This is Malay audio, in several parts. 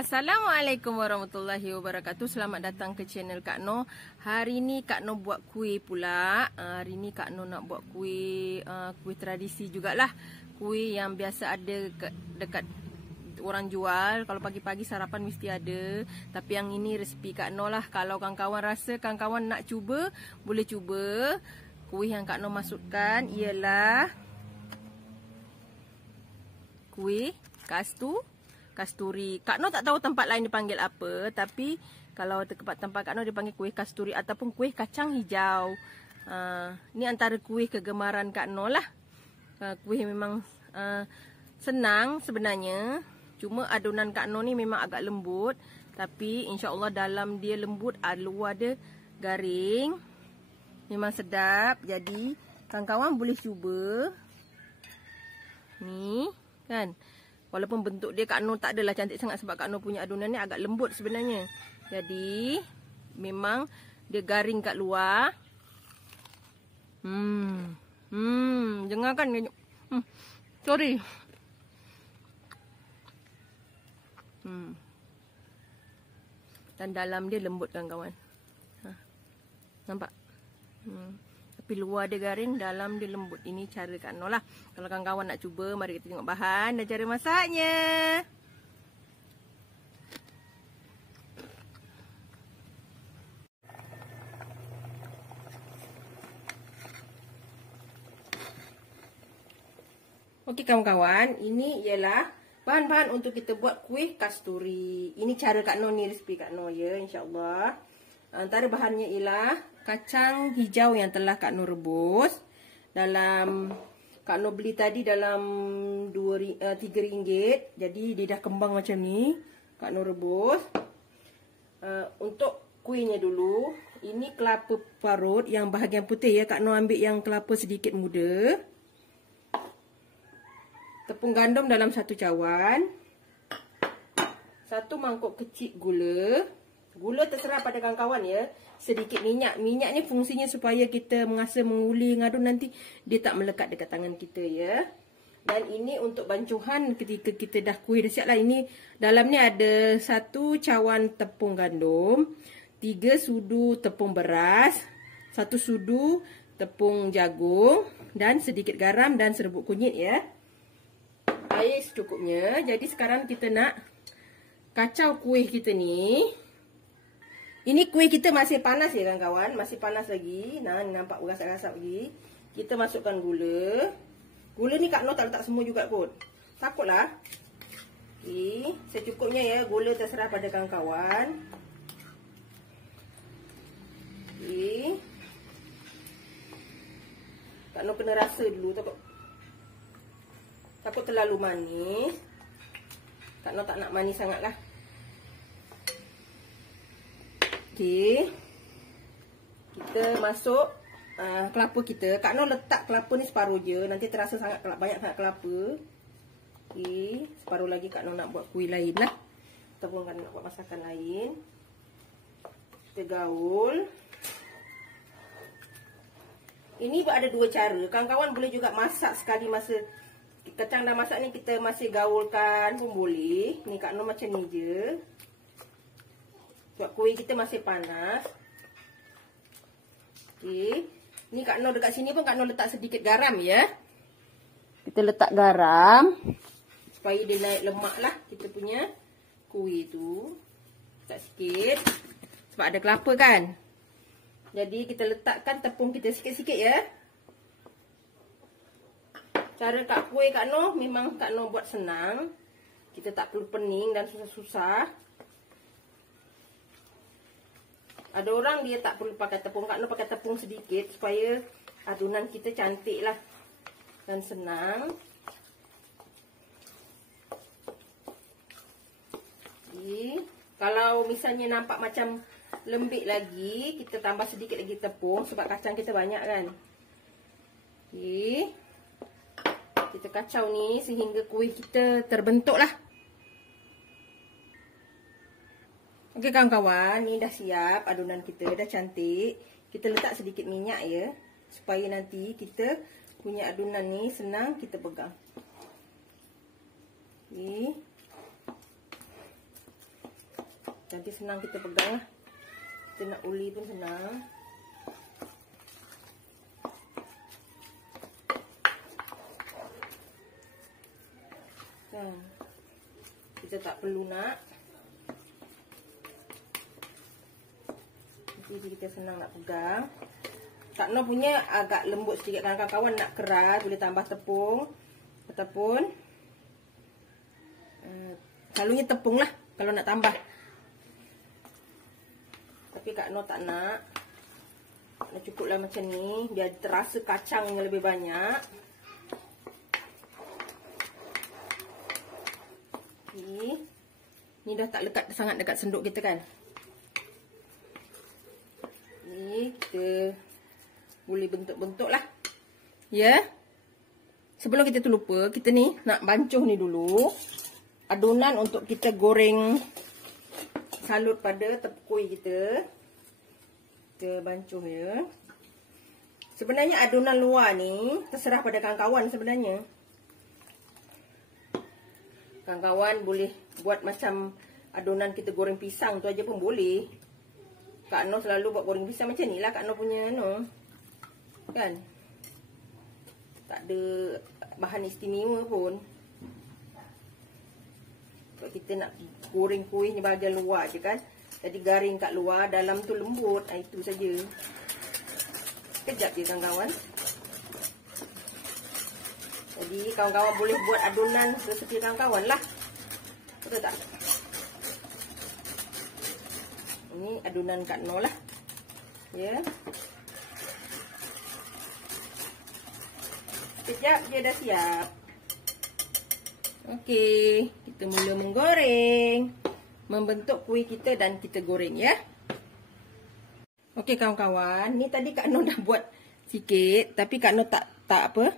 Assalamualaikum warahmatullahi wabarakatuh. Selamat datang ke channel Kak Noh. Hari ni Kak Noh buat kuih pula. Hari ni Kak Noh nak buat kuih tradisi jugalah. Kuih yang biasa ada dekat orang jual. Kalau pagi-pagi sarapan mesti ada. Tapi yang ini resipi Kak Noh lah. Kalau kawan-kawan rasa kawan-kawan nak cuba, boleh cuba. Kuih yang Kak Noh masukkan ialah kuih kasturi. Kak Noh tak tahu tempat lain dipanggil apa, tapi kalau tempat Kak Noh dipanggil kuih kasturi ataupun kuih kacang hijau. Ni antara kuih kegemaran Kak Noh lah. Kuih memang senang sebenarnya. Cuma adunan Kak Noh ni memang agak lembut, tapi insya-Allah dalam dia lembut, luar dia garing. Memang sedap. Jadi kawan-kawan boleh cuba. Ni kan. Walaupun bentuk dia Kak Noh tak adalah cantik sangat sebab Kak Noh punya adunan ni agak lembut sebenarnya. Jadi memang dia garing kat luar. Dengar kan dia. Sorry. Dan dalam dia lembut kan kawan. Nampak? Tapi luar dia garing, dalam dia lembut. Ini cara Kak Noh lah. Kalau kawan-kawan nak cuba, mari kita tengok bahan dan cara masaknya. Okey kawan-kawan, ini ialah bahan-bahan untuk kita buat kuih kasturi. Ini cara Kak Noh ni, resipi Kak Noh ya, insya-Allah. Antara bahannya ialah kacang hijau yang telah Kak Noh rebus. Kak Noh beli tadi dalam RM3. Jadi dia dah kembang macam ni. Kak Noh rebus. Untuk kuihnya dulu, ini kelapa parut yang bahagian putih ya. Kak Noh ambil yang kelapa sedikit muda. Tepung gandum dalam 1 cawan. 1 mangkuk kecil gula. Gula terserah pada kawan-kawan ya. Sedikit minyak. Minyak ni fungsinya supaya kita mengasa menguli ngadun nanti dia tak melekat dekat tangan kita ya. Dan ini untuk bancuhan ketika kita dah kuih dah siap lah. Ini dalam ni ada 1 cawan tepung gandum, 3 sudu tepung beras, 1 sudu tepung jagung dan sedikit garam dan serbuk kunyit ya. Air secukupnya. Jadi sekarang kita nak kacau kuih kita ni. Ini kuih kita masih panas ya kawan-kawan. Masih panas lagi. Nah, nampak berasak-rasak lagi. Kita masukkan gula. Gula ni Kak Noh tak letak semua juga kot. Takutlah. Okay. Secukupnya ya. Gula terserah pada kawan-kawan. Okay. Kak Noh kena rasa dulu. Takut terlalu manis. Kak Noh tak nak manis sangat lah. Okey. Kita masuk kelapa kita. Kak Noh letak kelapa ni separuh je. Nanti terasa banyak sangat kelapa. Okey. Separuh lagi Kak Noh nak buat kuih lain lah. Ataupun Kak Noh nak buat masakan lain. Kita gaul. Ini ada 2 cara. Kawan-kawan boleh juga masak sekali masa kacang dah masak ni, kita masih gaulkan pun boleh. Ni Kak Noh macam ni je. Sebab kuih kita masih panas. Okey. Ni Kak Noh dekat sini pun Kak Noh letak sedikit garam ya. Kita letak garam supaya dia naik lemak lah kita punya kuih tu. Letak sikit. Sebab ada kelapa kan. Jadi kita letakkan tepung kita sikit-sikit ya. Cara kuih Kak Noh memang Kak Noh buat senang. Kita tak perlu pening dan susah-susah. Ada orang dia tak perlu pakai tepung. Kak Noh pakai tepung sedikit supaya adunan kita cantik lah. Dan senang. Okay. Kalau misalnya nampak macam lembik lagi, kita tambah sedikit lagi tepung. Sebab kacang kita banyak kan. Okay. Kita kacau ni sehingga kuih kita terbentuk lah. Okey kawan-kawan, ni dah siap adunan kita, dah cantik. Kita letak sedikit minyak ya, supaya nanti kita punya adunan ni senang kita pegang. Okey. Nanti senang kita pegang lah. Kita nak uli pun senang. Kita tak perlu nak. Jadi kita senang nak pegang. Kak Noh punya agak lembut sedikit. Kalau kawan-kawan nak keras, boleh tambah tepung. Ataupun selalunya tepung lah kalau nak tambah. Tapi Kak Noh tak nak. Nak cukuplah macam ni. Biar terasa kacangnya lebih banyak. Okay. Ni dah tak lekat sangat dekat senduk kita kan. Ni kita boleh bentuk-bentuk lah. Ya. Sebelum kita terlupa, kita ni nak bancuh ni dulu. Adunan untuk kita goreng salut pada tepung kita. Kita bancuh ya. Sebenarnya adunan luar ni terserah pada kawan-kawan sebenarnya. Kawan-kawan boleh buat macam adunan kita goreng pisang tu aja pun boleh. Kak Noh selalu buat goreng pisang macam ni lah Kak Noh punya no. Kan? Tak ada bahan istimewa pun. Kalau kita nak goreng kuih ni bahagian luar je kan. Jadi garing kat luar, dalam tu lembut. Itu saja. Sekejap je kawan-kawan. Jadi kawan-kawan boleh buat adunan seperti kawan-kawan lah. Betul tak? Ini adunan Kak Noh lah. Ya. Sekejap dia dah siap. Okey, kita mula menggoreng. Membentuk kuih kita dan kita goreng ya. Okey kawan-kawan, ni tadi Kak Noh dah buat sikit, tapi Kak Noh tak apa?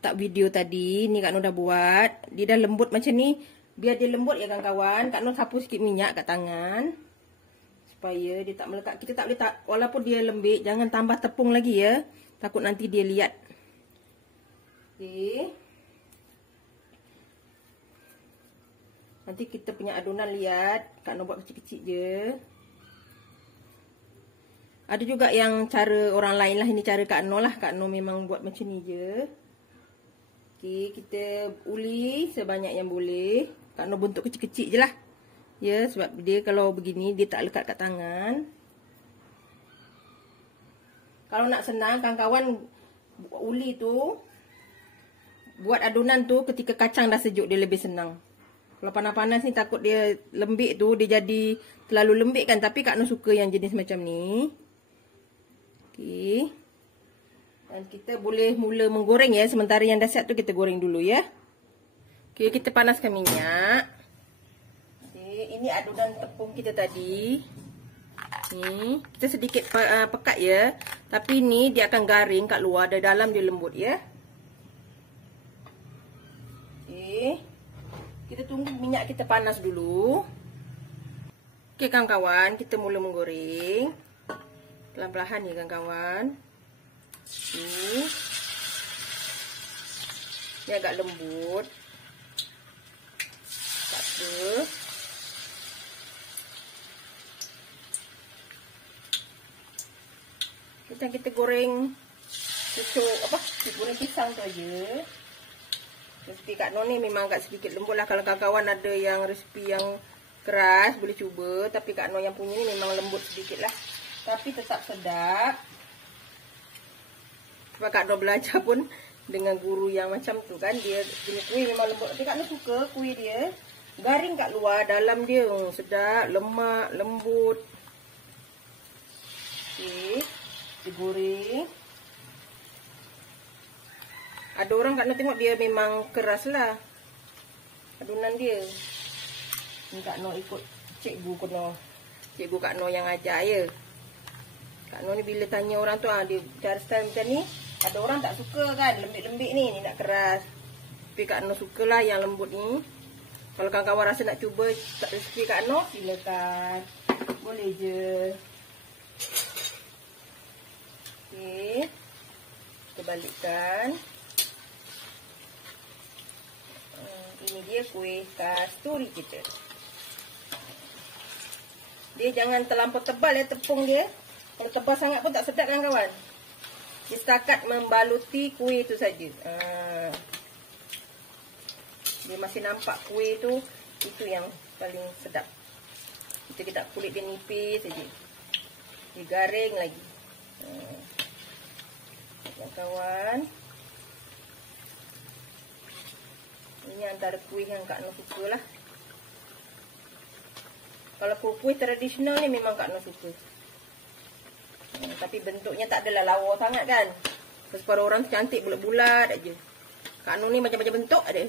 Tak video tadi, ni Kak Noh dah buat. Dia dah lembut macam ni. Biar dia lembut ya kawan-kawan, Kak Noh sapu sikit minyak kat tangan. Supaya dia tak melekat. Kita tak boleh walaupun dia lembik, jangan tambah tepung lagi ya. Takut nanti dia liat. Okey. Nanti kita punya adunan lihat. Kak Noh buat kecil-kecil je. Ada juga yang cara orang lain lah. Ini cara Kak Noh lah. Kak Noh memang buat macam ni je. Okey, kita uli sebanyak yang boleh. Kak Noh bentuk kecil-kecil je lah. Ya, sebab dia kalau begini, dia tak lekat kat tangan. Kalau nak senang, kawan-kawan uli tu, buat adunan tu ketika kacang dah sejuk, dia lebih senang. Kalau panas-panas ni takut dia lembik tu, dia jadi terlalu lembik kan. Tapi Kak Noh suka yang jenis macam ni. Okey. Dan kita boleh mula menggoreng ya. Sementara yang dah siap tu kita goreng dulu ya. Okey, kita panaskan minyak. Okey, ini adunan tepung kita tadi. Ni, kita sedikit pekat ya. Tapi ni dia akan garing kat luar, dari dalam dia lembut ya. Okey. Kita tunggu minyak kita panas dulu. Okey kawan-kawan, kita mula menggoreng. Pelan-pelan ya kawan-kawan. Ini agak lembut. Tak apa. Kita goreng cucuk apa? Goreng pisang tu aja. Resipi Kak Noh ni memang agak sedikit lembut lah. Kalau kawan-kawan ada yang resipi yang keras, boleh cuba. Tapi Kak Noh yang punya ni memang lembut sedikit lah. Tapi tetap sedap. Sebab Kak Noh belajar pun dengan guru yang macam tu kan. Dia punya kuih memang lembut. Tapi Kak Noh suka kuih dia garing kat luar, dalam dia sedap, lemak, lembut. Okey, digoreng. Ada orang Kak Noh tengok dia memang keras lah adunan dia. Ni Kak Noh ikut cikgu Kak Noh yang ajar ya. Kak Noh ni bila tanya orang tu, dia cara style macam ni. Ada orang tak suka kan, lembik-lembik ni nak keras. Tapi Kak Noh sukalah yang lembut ni. Kalau kawan-kawan rasa nak cuba resipi Kak Noh, silakan. Boleh je. Okey. Kita balikkan. Ini dia kuih kasturi kita. Dia jangan terlampau tebal ya tepung dia. Kalau tebal sangat pun tak sedap kawan-kawan. Dia setakat membaluti kuih itu saja. Dia masih nampak kuih tu, itu yang paling sedap. Kita kulit dia nipis saja. Dia garing lagi. Kawan-kawan. Ini antara kuih yang Kak Noh suka lah. Kalau kuih tradisional ni memang Kak Noh suka. Tapi bentuknya tak adalah lawa sangat kan. Separuh orang cantik bulat-bulat aja. Kak Noh ni macam-macam bentuk ada.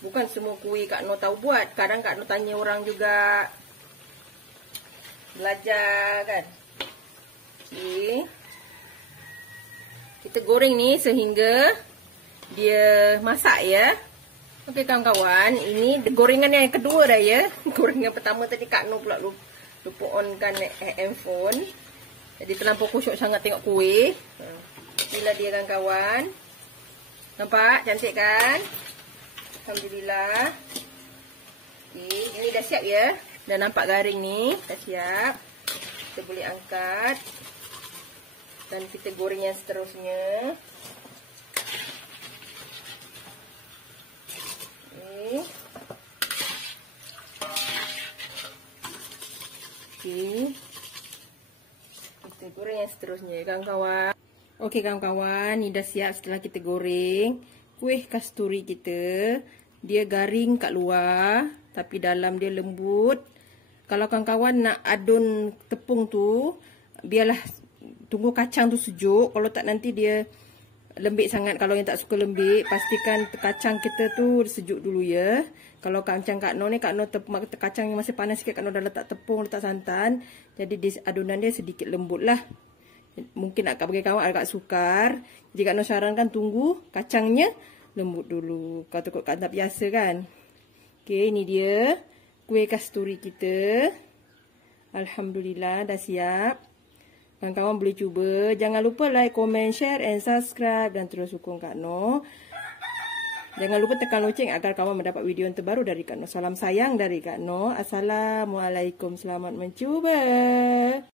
Bukan semua kuih Kak Noh tahu buat. Kadang Kak Noh tanya orang juga. Belajar kan. Okay. Kita goreng ni sehingga dia masak ya. Okey kawan-kawan, ini gorengan yang kedua dah ya. Gorengan pertama tadi Kak Noh pula lupa onkan handphone. Jadi terlampau khusyuk sangat tengok kuih. Inilah dia kawan-kawan. Nampak cantik kan? Alhamdulillah. Okey, ini dah siap ya. Dah nampak garing ni, dah siap. Kita boleh angkat. Dan kita goreng yang seterusnya. Okey. Kita goreng yang seterusnya kawan-kawan. Okey kawan-kawan, ni dah siap setelah kita goreng. Kuih kasturi kita, dia garing kat luar tapi dalam dia lembut. Kalau kawan-kawan nak adun tepung tu, biarlah tunggu kacang tu sejuk. Kalau tak nanti dia lembik sangat. Kalau yang tak suka lembik, pastikan kacang kita tu sejuk dulu ya. Kalau kacang Kak Noh ni, Kak Noh kacang yang masih panas sikit, Kak Noh dah letak tepung, letak santan. Jadi adunan dia sedikit lembut lah. Mungkin nak bagi kawan agak sukar. Jadi Kak Noh sarankan tunggu kacangnya lembut dulu. Kalau takut tak biasa kan. Okey, ini dia kuih kasturi kita. Alhamdulillah dah siap. Kawan-kawan boleh cuba. Jangan lupa like, comment, share and subscribe. Dan terus dukung Kak Noh. Jangan lupa tekan loceng agar kawan mendapat video yang terbaru dari Kak Noh. Salam sayang dari Kak Noh. Assalamualaikum. Selamat mencuba.